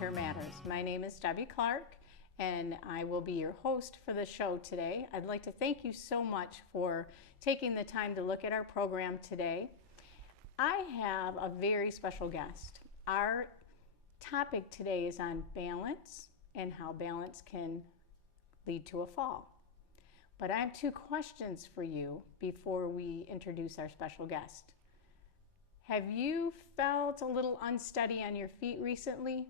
Nature Matters. My name is Debbie Clark, and I will be your host for the show today. I'd like to thank you so much for taking the time to look at our program today. I have a very special guest. Our topic today is on balance and how balance can lead to a fall. But I have two questions for you before we introduce our special guest. Have you felt a little unsteady on your feet recently?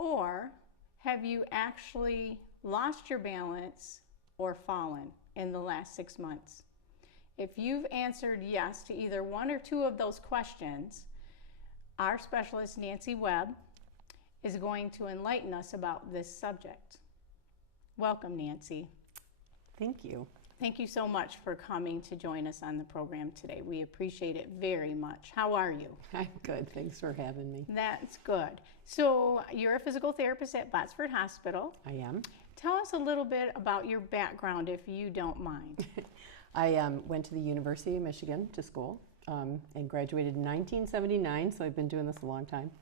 Or have you actually lost your balance or fallen in the last 6 months? If you've answered yes to either one or two of those questions, our specialist, Nancy Webb, is going to enlighten us about this subject. Welcome, Nancy. Thank you. Thank you so much for coming to join us on the program today. We appreciate it very much. How are you? I'm good. Thanks for having me. That's good. So you're a physical therapist at Botsford Hospital. I am. Tell us a little bit about your background, if you don't mind. I went to the University of Michigan to school and graduated in 1979, so I've been doing this a long time.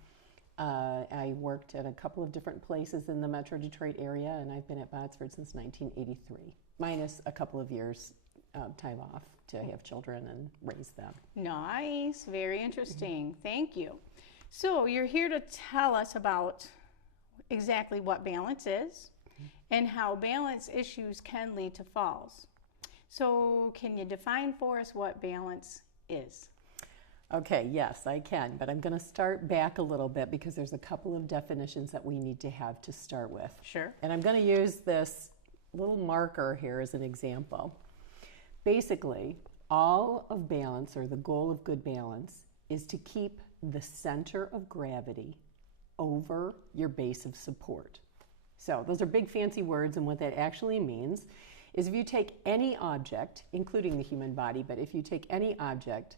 I worked at a couple of different places in the Metro Detroit area, and I've been at Botsford since 1983, minus a couple of years time off to have children and raise them. Nice. Very interesting. Thank you. So you're here to tell us about exactly what balance is and how balance issues can lead to falls. So can you define for us what balance is? Okay, yes, I can, but I'm going to start back a little bit because there's a couple of definitions that we need to have to start with. Sure. And I'm going to use this little marker here as an example. Basically, all of balance, or the goal of good balance, is to keep the center of gravity over your base of support. So those are big fancy words, and what that actually means is if you take any object, including the human body, but if you take any object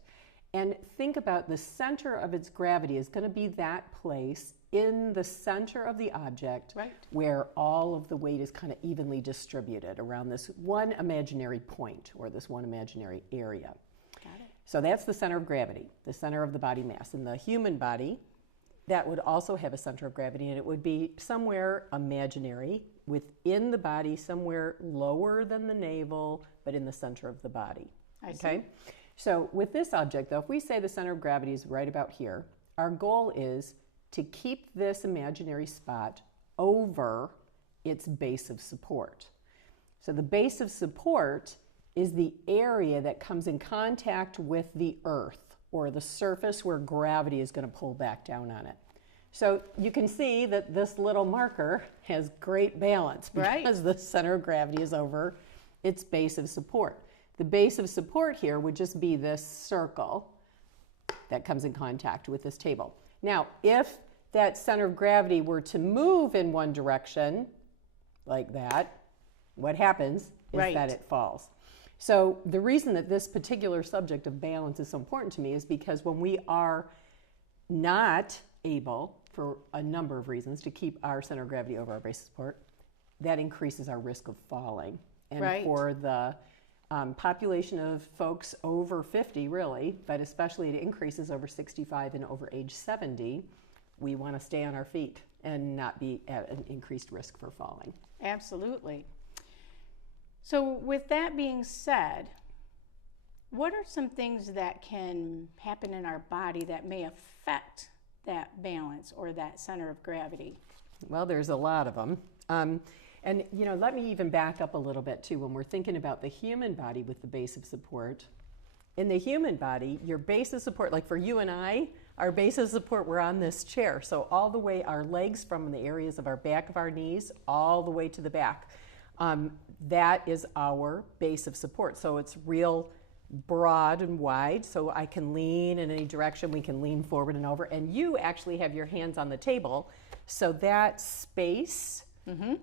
and think about the center of its gravity is going to be that place in the center of the object, right, where all of the weight is kind of evenly distributed around this one imaginary point or this one imaginary area. Got it. So that's the center of gravity, the center of the body mass. In the human body, that would also have a center of gravity, and it would be somewhere imaginary within the body, somewhere lower than the navel, but in the center of the body. I see. So with this object, though, if we say the center of gravity is right about here, our goal is to keep this imaginary spot over its base of support. So the base of support is the area that comes in contact with the earth, or the surface where gravity is going to pull back down on it. So you can see that this little marker has great balance because the center of gravity is over its base of support. The base of support here would just be this circle that comes in contact with this table. Now, if that center of gravity were to move in one direction, like that, what happens is that it falls. So the reason that this particular subject of balance is so important to me is because when we are not able, for a number of reasons, to keep our center of gravity over our base of support, that increases our risk of falling. And for the population of folks over 50, really, but especially it increases over 65 and over age 70, we want to stay on our feet and not be at an increased risk for falling. Absolutely. So with that being said, what are some things that can happen in our body that may affect that balance or that center of gravity? Well, there's a lot of them. And, let me even back up a little bit, too. When we're thinking about the human body with the base of support, in the human body, your base of support, like for you and I, our base of support, we're on this chair. So all the way, our legs from the areas of our back of our knees, all the way to the back. That is our base of support. So it's real broad and wide, so I can lean in any direction. We can lean forward and over. And you actually have your hands on the table. So that space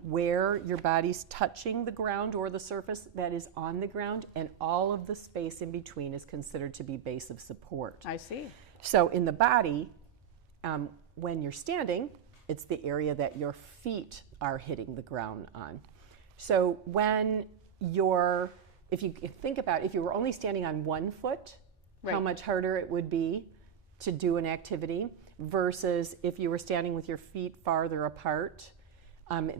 where your body's touching the ground or the surface that is on the ground, and all of the space in between is considered to be base of support. I see. So in the body, when you're standing, it's the area that your feet are hitting the ground on. So when if you think about if you were only standing on one foot, how much harder it would be to do an activity. versus if you were standing with your feet farther apart,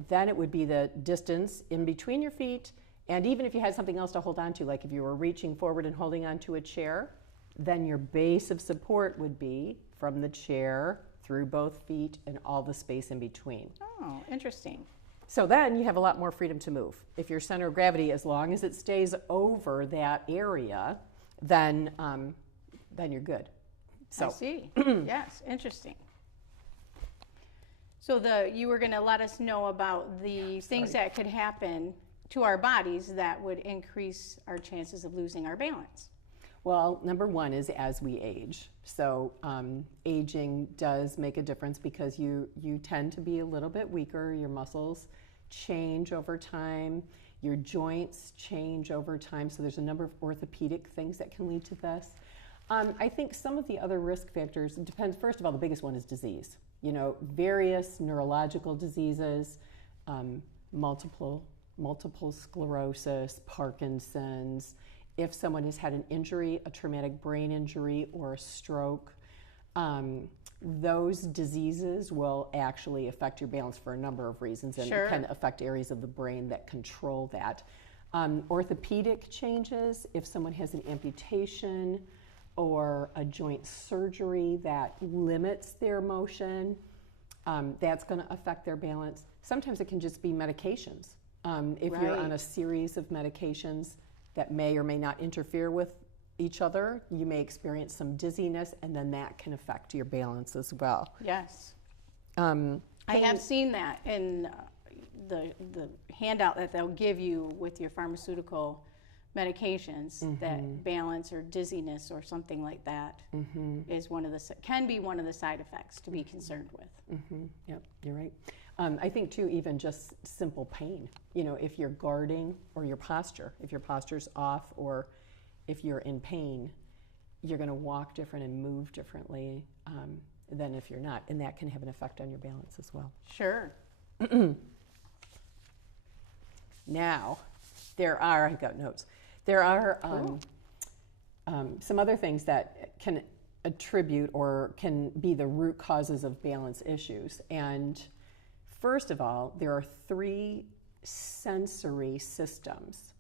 then it would be the distance in between your feet. And even if you had something else to hold on to, like if you were reaching forward and holding onto a chair, then your base of support would be from the chair through both feet and all the space in between. Oh, interesting. So then you have a lot more freedom to move. If your center of gravity, as long as it stays over that area, then you're good. So I see. Yes, interesting. So you were going to let us know about the things that could happen to our bodies that would increase our chances of losing our balance. Well, number one is as we age. So aging does make a difference because you tend to be a little bit weaker. Your muscles change over time. Your joints change over time. So there's a number of orthopedic things that can lead to this. I think some of the other risk factors depends. First of all, the biggest one is disease. You know, various neurological diseases, multiple sclerosis, Parkinson's. If someone has had an injury, a traumatic brain injury or a stroke, those diseases will actually affect your balance for a number of reasons and Sure. can affect areas of the brain that control that. Orthopedic changes, if someone has an amputation or a joint surgery that limits their motion, that's going to affect their balance. Sometimes it can just be medications. If you're on a series of medications that may or may not interfere with each other, you may experience some dizziness, and then that can affect your balance as well. Yes. I have seen that in the handout that they'll give you with your pharmaceutical medications, that balance or dizziness or something like that is can be one of the side effects to be concerned with. Yep, you're right. I think too, even just simple pain. You know, if you're guarding or your posture's off, or if you're in pain, you're going to walk different and move differently than if you're not, and that can have an effect on your balance as well. Sure. Now, I've got notes. There are some other things that can attribute or can be the root causes of balance issues. And first of all, there are 3 sensory systems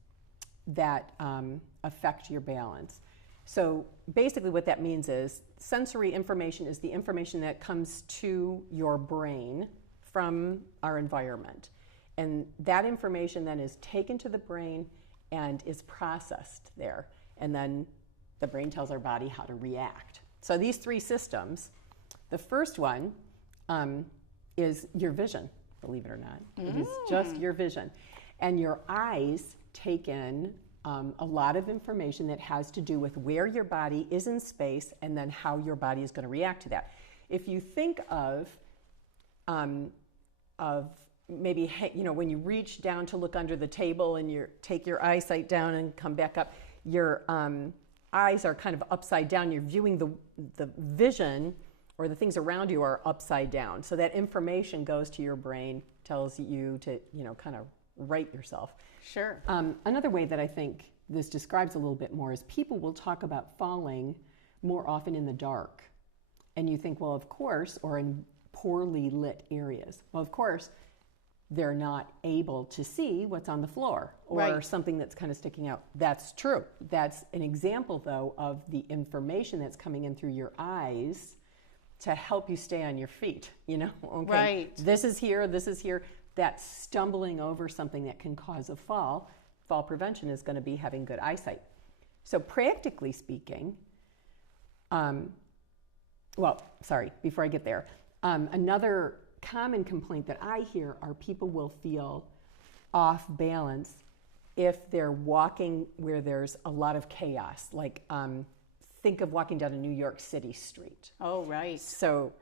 that affect your balance. So basically what that means is sensory information is the information that comes to your brain from our environment. And that information then is taken to the brain and is processed there. And then the brain tells our body how to react. So these 3 systems, the first one is your vision, believe it or not. It is just your vision. And your eyes take in a lot of information that has to do with where your body is in space and then how your body is going to react to that. If you think of maybe, you know, when you reach down to look under the table and you take your eyesight down and come back up, your eyes are kind of upside down. You're viewing the vision, or the things around you are upside down. So that information goes to your brain, tells you to, you know, kind of right yourself. Sure. Another way that I think this describes a little bit more is people will talk about falling more often in the dark. And you think, well, of course, or in poorly lit areas. Well, of course, they're not able to see what's on the floor or something that's kind of sticking out. That's true. That's an example, though, of the information that's coming in through your eyes to help you stay on your feet, you know? Okay, right. This is here, that stumbling over something that can cause a fall prevention is going to be having good eyesight. So practically speaking, before I get there, another common complaint that I hear are people will feel off balance if they're walking where there's a lot of chaos. Like, think of walking down a New York City street. Oh, right. So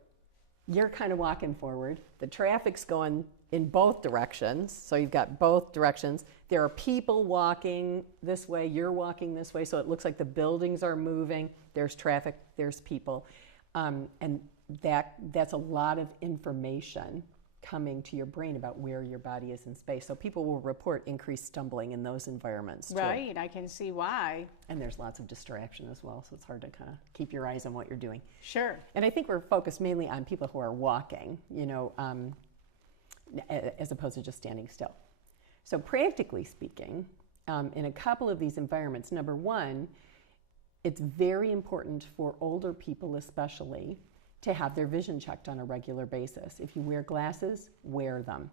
you're kind of walking forward. The traffic's going in both directions. So you've got both directions. There are people walking this way. You're walking this way. So it looks like the buildings are moving. There's traffic. There's people. And that's a lot of information coming to your brain about where your body is in space. So people will report increased stumbling in those environments too. Right, I can see why. And there's lots of distraction as well, so it's hard to kind of keep your eyes on what you're doing. Sure. And I think we're focused mainly on people who are walking, as opposed to just standing still. So practically speaking, in a couple of these environments, number one, it's very important for older people especially to have their vision checked on a regular basis. If you wear glasses, wear them.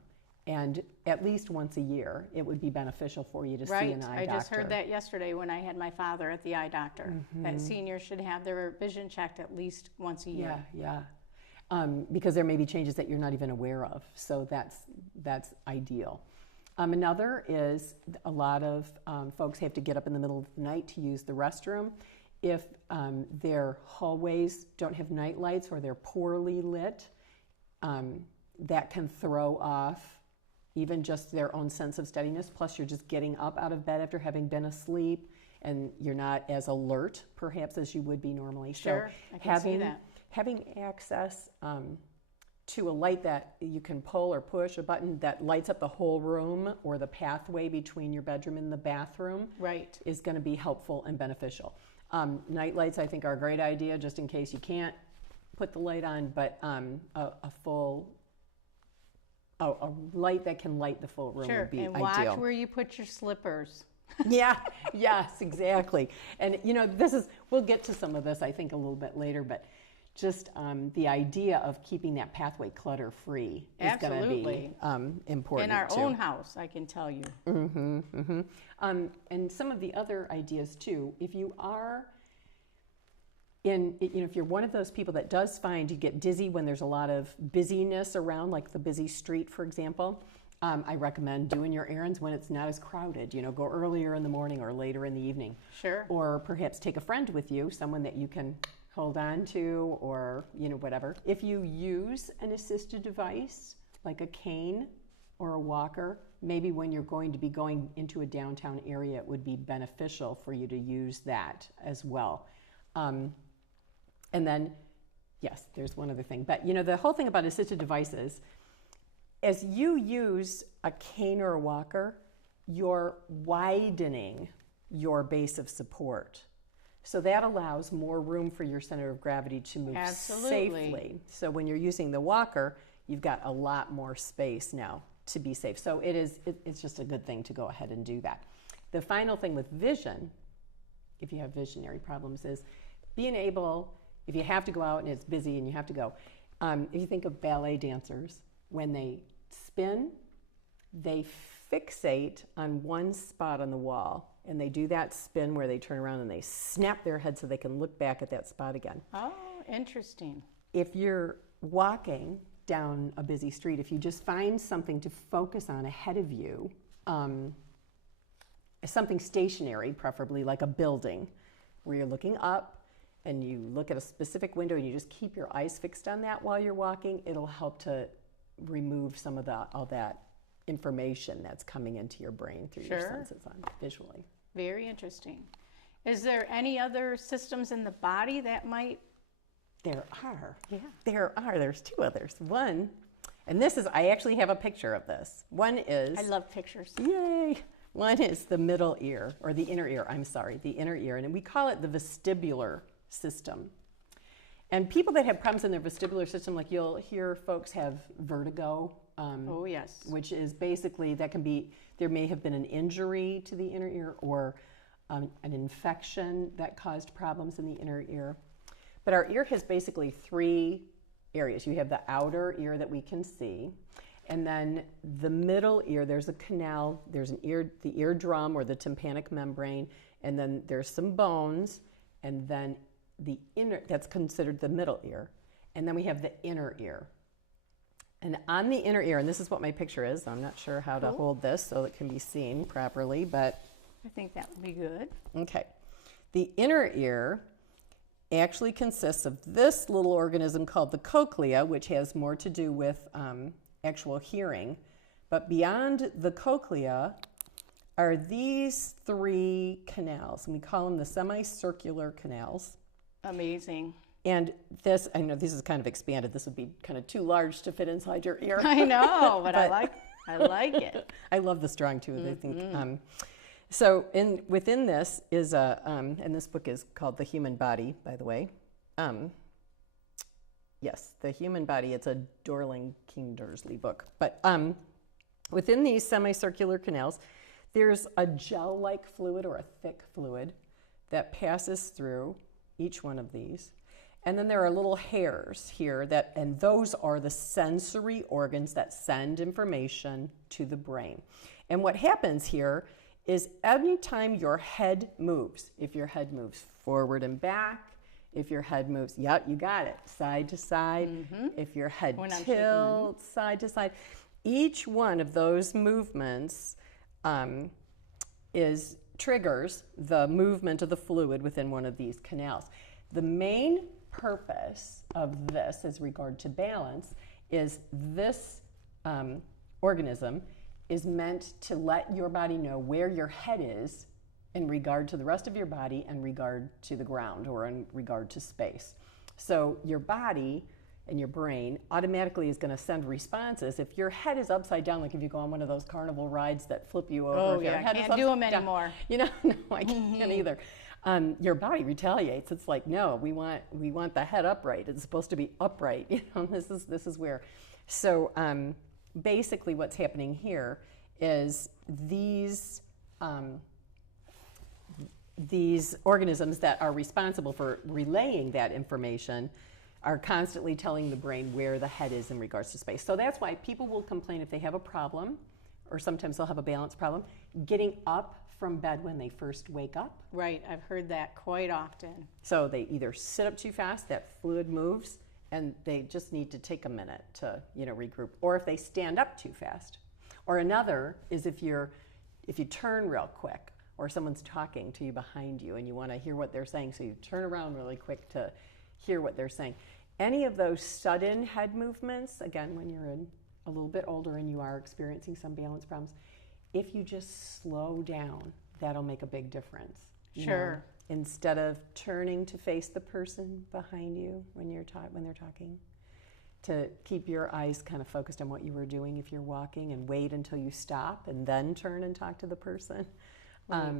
And at least once a year, it would be beneficial for you to see an eye doctor. Right, I just heard that yesterday when I had my father at the eye doctor, that seniors should have their vision checked at least once a year. Yeah. Because there may be changes that you're not even aware of, so that's ideal. Another is a lot of folks have to get up in the middle of the night to use the restroom. If their hallways don't have night lights or they're poorly lit, that can throw off even just their own sense of steadiness. Plus, you're just getting up out of bed after having been asleep, and you're not as alert, perhaps, as you would be normally. Sure, so I can see that. Having access to a light that you can pull or push, a button that lights up the whole room or the pathway between your bedroom and the bathroom, right, is going to be helpful and beneficial. Night lights, I think, are a great idea, just in case you can't put the light on, but a light that can light the full room would be and ideal. watch where you put your slippers. Yes, exactly. And we'll get to some of this, I think, a little bit later, but just the idea of keeping that pathway clutter-free is going to be important. In our own house, I can tell you. And some of the other ideas too, if you are if you're one of those people that does find you get dizzy when there's a lot of busyness around, like the busy street, for example, I recommend doing your errands when it's not as crowded. Go earlier in the morning or later in the evening. Sure. Or perhaps take a friend with you, someone that you can hold on to, or whatever. If you use an assisted device like a cane or a walker, maybe when you're going to be going into a downtown area, it would be beneficial for you to use that as well. And then, yes, there's one other thing. But the whole thing about assisted devices, as you use a cane or a walker, you're widening your base of support. So that allows more room for your center of gravity to move safely. So when you're using the walker, you've got a lot more space now to be safe. So it's just a good thing to go ahead and do that. The final thing with vision, if you have visionary problems, is being able, if you have to go out and it's busy and you have to go, if you think of ballet dancers, when they spin, they fixate on one spot on the wall. And they do that spin where they turn around and they snap their head so they can look back at that spot again. Oh, interesting. If you're walking down a busy street, if you just find something to focus on ahead of you, something stationary, preferably like a building, where you're looking up and you look at a specific window and you just keep your eyes fixed on that while you're walking, it'll help to remove some of all that information that's coming into your brain through your senses visually. Very interesting. Is there any other systems in the body that might? There are. Yeah. There are. There's two others. One, and I actually have a picture of this. One is. I love pictures. Yay. One is the middle ear, or the inner ear, the inner ear, and we call it the vestibular system. And people that have problems in their vestibular system, like you'll hear folks have vertigo. Oh, yes. Which is basically, there may have been an injury to the inner ear or an infection that caused problems in the inner ear. But our ear has basically three areas. You have the outer ear that we can see, and then the middle ear, there's a canal, there's the eardrum or the tympanic membrane, and then there's some bones, and then the inner, that's considered the middle ear. And then we have the inner ear. And on the inner ear, and this is what my picture is, I'm not sure how to hold this so it can be seen properly, but I think that would be good. Okay. The inner ear actually consists of this little organism called the cochlea, which has more to do with actual hearing. But beyond the cochlea are these three canals, and we call them the semicircular canals. Amazing. And this, I know this is kind of expanded. This would be kind of too large to fit inside your ear. I know, but I like it. I love the strong tooth. I think. So within this is and this book is called The Human Body, by the way. Yes, The Human Body. It's a Dorling King Dursley book. But within these semicircular canals, there's a gel-like fluid or a thick fluid that passes through each one of these. And then there are little hairs here and those are the sensory organs that send information to the brain. And what happens here is anytime your head moves, if your head moves forward and back, if your head moves, yep, you got it, side to side, if your head tilts side to side, each one of those movements triggers the movement of the fluid within one of these canals. The main purpose of this as regard to balance is this organism is meant to let your body know where your head is in regard to the rest of your body and regard to the ground or in regard to space. So your body and your brain automatically is going to send responses. If your head is upside down, like if you go on one of those carnival rides that flip you over, oh if your yeah, head can't is do them down, anymore. You know, no, I can't either. Your body retaliates. It's like, no, we want the head upright. It's supposed to be upright. You know, this is where. So basically, what's happening here is these organisms that are responsible for relaying that information are constantly telling the brain where the head is in regards to space. So that's why people will complain if they have a problem, or sometimes they'll have a balance problem, getting up from bed when they first wake up. Right, I've heard that quite often. So they either sit up too fast, that fluid moves, and they just need to take a minute to, regroup, or if they stand up too fast. Or another is if you turn real quick, or someone's talking to you behind you and you want to hear what they're saying, so you turn around really quick to hear what they're saying. Any of those sudden head movements, again, when you're a little bit older and you are experiencing some balance problems, if you just slow down, that'll make a big difference. Sure. Instead of turning to face the person behind you when they're talking, to keep your eyes kind of focused on what you were doing if you're walking, and wait until you stop and then turn and talk to the person. Right.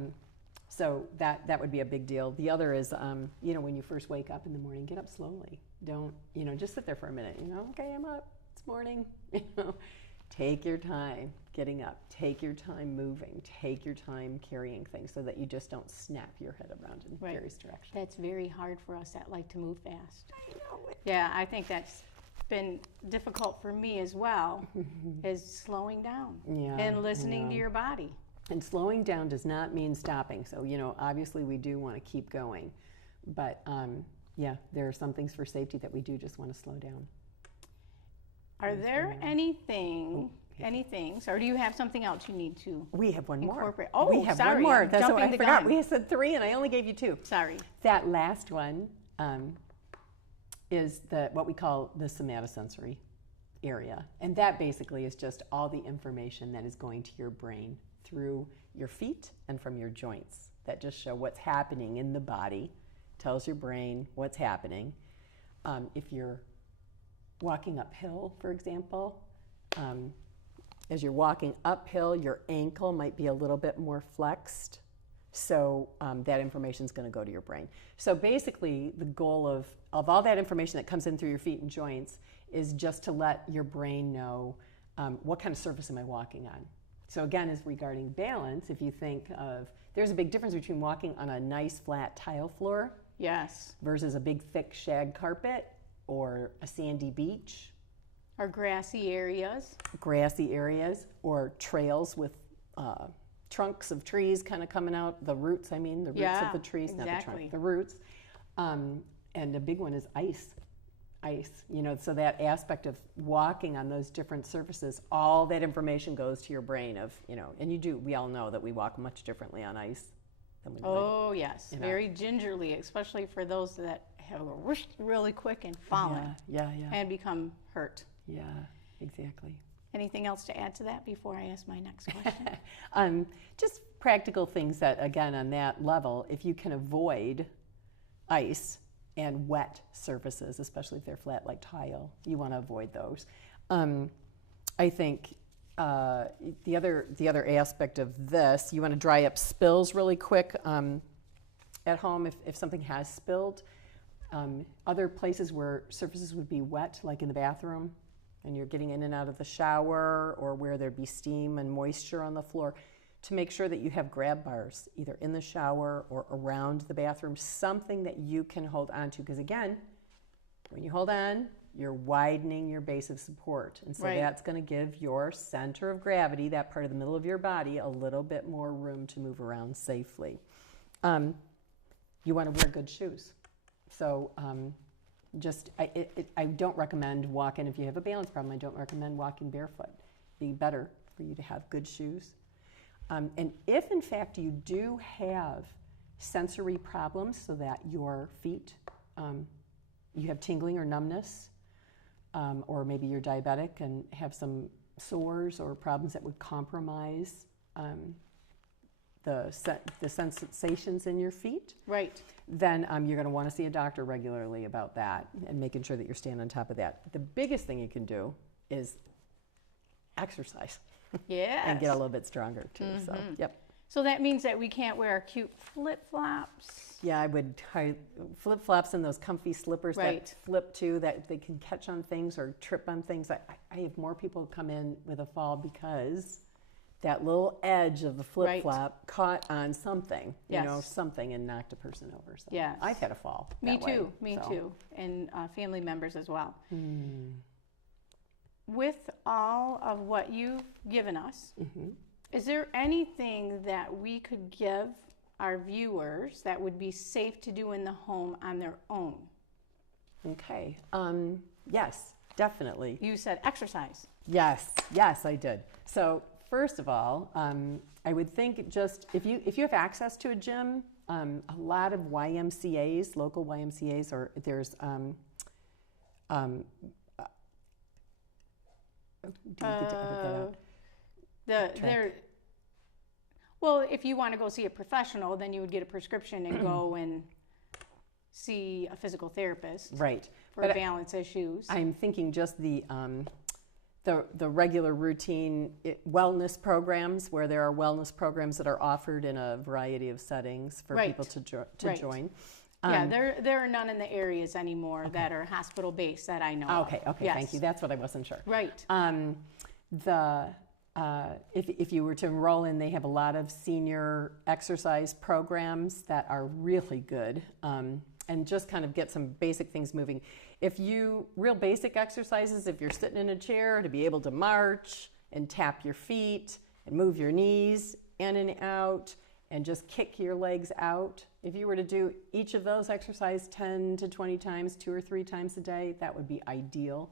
So that would be a big deal. The other is, when you first wake up in the morning, get up slowly. Don't, just sit there for a minute. Okay, I'm up. It's morning. Take your time getting up. Take your time moving. Take your time carrying things so that you just don't snap your head around in various directions. That's very hard for us that like to move fast. I know it. Yeah, I think that's been difficult for me as well, is slowing down and listening to your body. And slowing down does not mean stopping. So, obviously we do want to keep going. But, there are some things for safety that we do just want to slow down. Are there any things, or do you have something else you need to We have one incorporate? more. Oh, we have sorry, one more. I'm That's what jumping I the forgot. gun. We said 3 and I only gave you 2. Sorry. That last one is what we call the somatosensory area. And that basically is just all the information that is going to your brain through your feet and from your joints that just show what's happening in the body, tells your brain what's happening. If you're walking uphill, for example, as you're walking uphill, your ankle might be a little bit more flexed. So that information is going to go to your brain. So basically, the goal of all that information that comes in through your feet and joints is just to let your brain know what kind of surface am I walking on. So again, as regarding balance, if you think of, there's a big difference between walking on a nice flat tile floor, yes, versus a big thick shag carpet or a sandy beach. Or grassy areas. Grassy areas, or trails with trunks of trees kind of coming out, the roots of the trees, exactly. Not the trunk, the roots. And a big one is ice, so that aspect of walking on those different surfaces, all that information goes to your brain of, and we all know that we walk much differently on ice than we would. Oh, yes, very gingerly, especially for those that have a whoosh really quick and fallen and become hurt. Yeah, exactly. Anything else to add to that before I ask my next question? Just practical things that, again, on that level, if you can avoid ice, and wet surfaces, especially if they're flat like tile. You want to avoid those. I think the other aspect of this, you want to dry up spills really quick at home if something has spilled. Other places where surfaces would be wet, like in the bathroom, and you're getting in and out of the shower, or where there'd be steam and moisture on the floor, to make sure that you have grab bars either in the shower or around the bathroom, something that you can hold on to. Because again, when you hold on, you're widening your base of support. And so that's going to give your center of gravity, that part of the middle of your body, a little bit more room to move around safely. You want to wear good shoes. So I don't recommend walking, if you have a balance problem, I don't recommend walking barefoot. It'd be better for you to have good shoes. And if, in fact, you do have sensory problems, so that your feet, you have tingling or numbness, or maybe you're diabetic and have some sores or problems that would compromise the sensations in your feet, then you're going to want to see a doctor regularly about that and making sure that you're staying on top of that. The biggest thing you can do is exercise. Yes. And get a little bit stronger too. So, yep. So that means that we can't wear cute flip-flops. Yeah, I would flip-flops and those comfy slippers that flip too, that they can catch on things or trip on things. I have more people come in with a fall because that little edge of the flip-flop caught on something, something, and knocked a person over. So I've had a fall. Me too, and family members as well. With all of what you've given us, is there anything that we could give our viewers that would be safe to do in the home on their own? Okay. Yes, definitely. You said exercise. Yes, I did. So first of all, I would think just if you have access to a gym, a lot of YMCAs, local YMCAs, or there's do you get to edit that out? Well, if you want to go see a professional, then you would get a prescription and go and see a physical therapist, for balance issues. I'm thinking just the regular routine wellness programs, where there are wellness programs that are offered in a variety of settings for people to join. There are none in the areas anymore that are hospital-based that I know of. Okay, yes. Thank you. That's what I wasn't sure. If you were to enroll in, they have a lot of senior exercise programs that are really good, and just kind of get some basic things moving. Real basic exercises, if you're sitting in a chair, to be able to march and tap your feet and move your knees in and out, and just kick your legs out. If you were to do each of those exercises 10 to 20 times, 2 or 3 times a day, that would be ideal.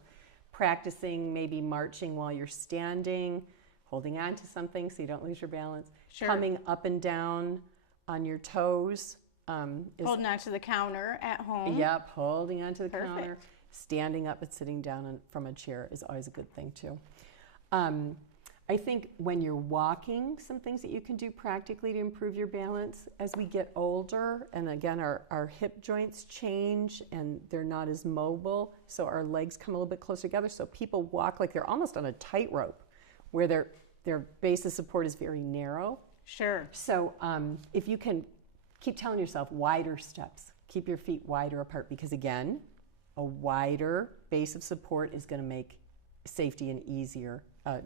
Practicing maybe marching while you're standing, holding on to something so you don't lose your balance, coming up and down on your toes. Holding on to the counter at home. Yep, holding on to the counter. Standing up and sitting down from a chair is always a good thing too. I think when you're walking, some things that you can do practically to improve your balance as we get older, and again, our hip joints change and they're not as mobile, so our legs come a little bit closer together. So people walk like they're almost on a tightrope, where their base of support is very narrow. So if you can keep telling yourself wider steps, keep your feet wider apart, because again, a wider base of support is going to make safety and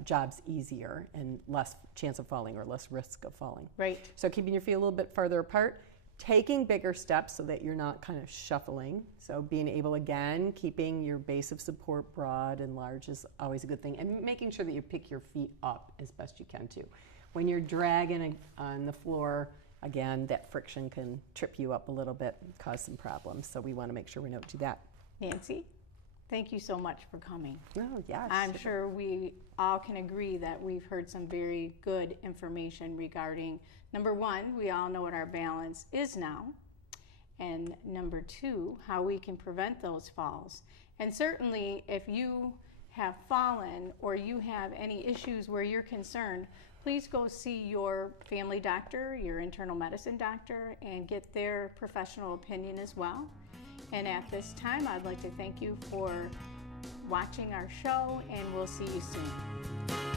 jobs easier, and less chance of falling or less risk of falling. So keeping your feet a little bit farther apart, taking bigger steps so that you're not kind of shuffling. So being able, again, keeping your base of support broad and large is always a good thing, and making sure that you pick your feet up as best you can too. When you're dragging on the floor, again, that friction can trip you up a little bit and cause some problems. So we want to make sure we don't do that. Nancy, thank you so much for coming. Oh, yes. I'm sure we all can agree that we've heard some very good information regarding, number one, we all know what our balance is now, and number two, how we can prevent those falls. And certainly, if you have fallen or you have any issues where you're concerned, please go see your family doctor, your internal medicine doctor, and get their professional opinion as well. And at this time, I'd like to thank you for watching our show, and we'll see you soon.